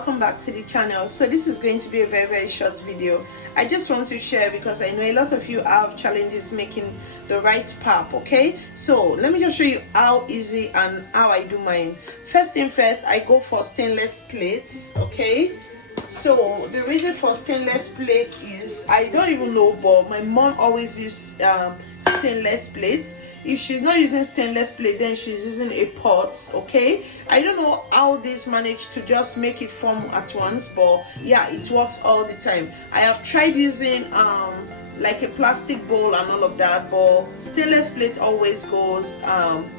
welcome back to the channel. So this is going to be a very short video. I just want to share because I know a lot of you have challenges making the right pap. Okay, so let me just show you how easy and how I do mine. First thing first, I go for stainless plates. Okay, so the reason for stainless plate is I don't even know, but my mom always used stainless plates. If she's not using stainless plate, then she's using a pot. Okay, I don't know how this managed to just make it form at once, but yeah, it works all the time. I have tried using like a plastic bowl and all of that, but stainless plate always goes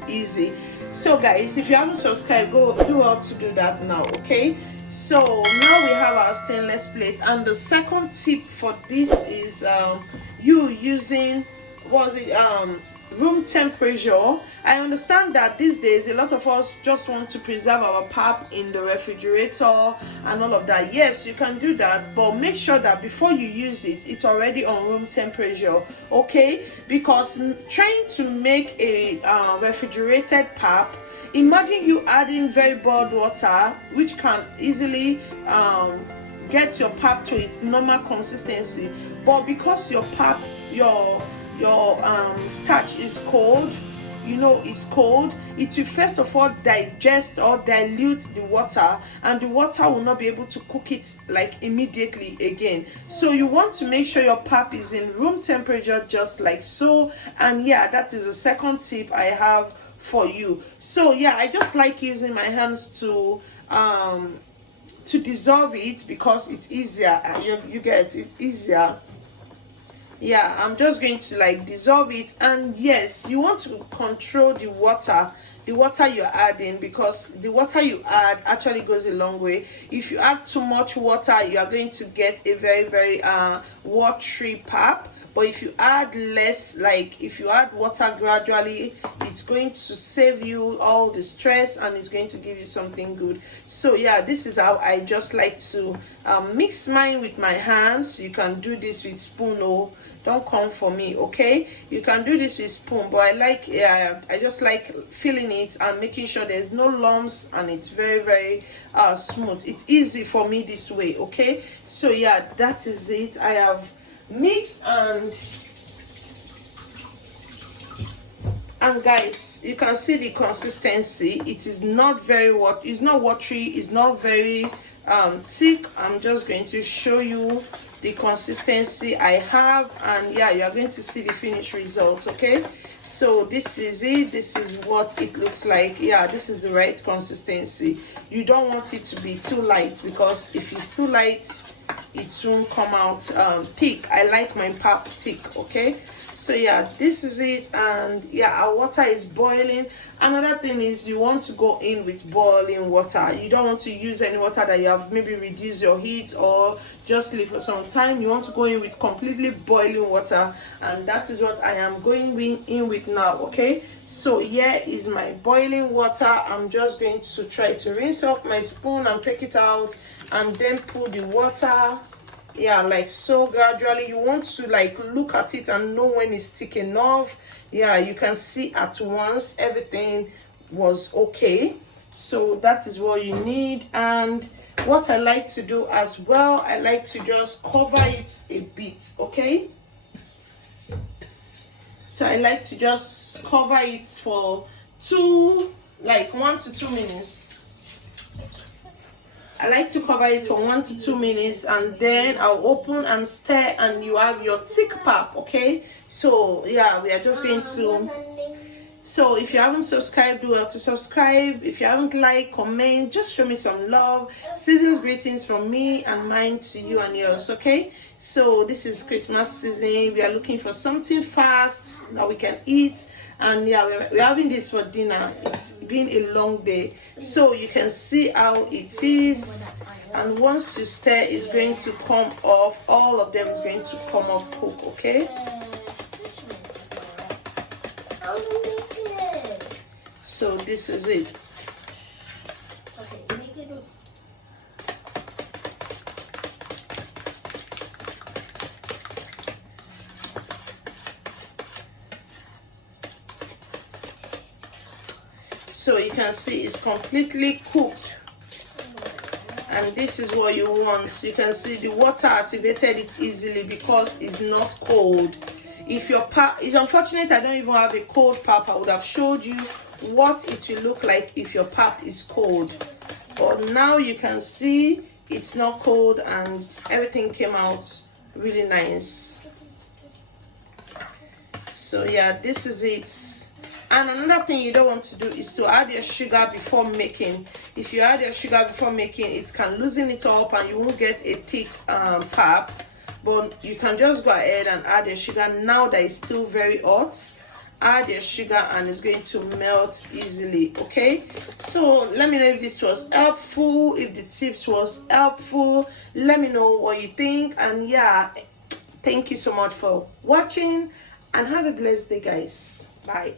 easy. So guys, if you haven't subscribed, go do how to do that now. Okay, so now we have our stainless plate, and the second tip for this is you using room temperature. I understand that these days a lot of us just want to preserve our pap in the refrigerator and all of that. Yes, you can do that, but make sure that before you use it, it's already on room temperature. Okay, because trying to make a refrigerated pap, imagine you adding very boiled water, which can easily get your pap to its normal consistency, but because your pap, your starch is cold, you know, it's cold, it will first of all digest or dilute the water, and the water will not be able to cook it like immediately again. So you want to make sure your pap is in room temperature, just like so. And yeah, that is the second tip I have for you. So yeah, I just like using my hands to dissolve it because it's easier. You guys, it's easier. Yeah, I'm just going to like dissolve it. And yes, you want to control the water you're adding, because the water you add actually goes a long way. If you add too much water, you are going to get a very watery pap. But if you add less, like if you add water gradually, it's going to save you all the stress and it's going to give you something good. So yeah, this is how I just like to mix mine with my hands. You can do this with spoon, oh, don't come for me. Okay, you can do this with spoon, but I just like feeling it and making sure there's no lumps and it's very smooth. It's easy for me this way. Okay, so yeah, that is it. I have mixed, and guys, you can see the consistency. It is not very it's not watery, it's not very thick. I'm just going to show you the consistency I have, and yeah, you're going to see the finished results. Okay, so this is it. This is what it looks like. Yeah, this is the right consistency. You don't want it to be too light, because if it's too light, it won't come out thick. I like my pap thick. Okay, so yeah, this is it. And yeah, our water is boiling. Another thing is you want to go in with boiling water. You don't want to use any water that you have maybe reduced your heat or just leave for some time. You want to go in with completely boiling water, and that is what I am going in with now. Okay, so here is my boiling water. I'm just going to try to rinse off my spoon and take it out, and then pour the water, yeah, like so, gradually. You want to like look at it and know when it's thick enough. Yeah, you can see at once everything was okay. So that is what you need. And what I like to do as well, I like to just cover it a bit. Okay, so I like to just cover it for 1 to 2 minutes. I like to cover it for 1 to 2 minutes, and then I'll open and stir, and you have your thick pap. Okay, so yeah, we are just going to. So if you haven't subscribed, do well to subscribe. If you haven't liked, comment, just show me some love. Season's greetings from me and mine to you and yours. Okay, so this is Christmas season. We are looking for something fast that we can eat, and yeah, we're having this for dinner. It's been a long day, so you can see how it is. And once you stir, it's going to come off. All of them is going to come off cook. Okay, so this is it. So you can see it's completely cooked. and this is what you want. You can see the water activated it easily because it's not cold. If your pap, it's unfortunate I don't even have a cold pap. I would have showed you what it will look like if your pap is cold, but now you can see it's not cold and everything came out really nice. So yeah, this is it. And another thing you don't want to do is to add your sugar before making. If you add your sugar before making, it can loosen it up and you won't get a thick pap. But you can just go ahead and add your sugar now that it's still very hot. Add your sugar and it's going to melt easily. Okay, so let me know if this was helpful, if the tips was helpful. Let me know what you think. And yeah, thank you so much for watching and have a blessed day, guys. Bye.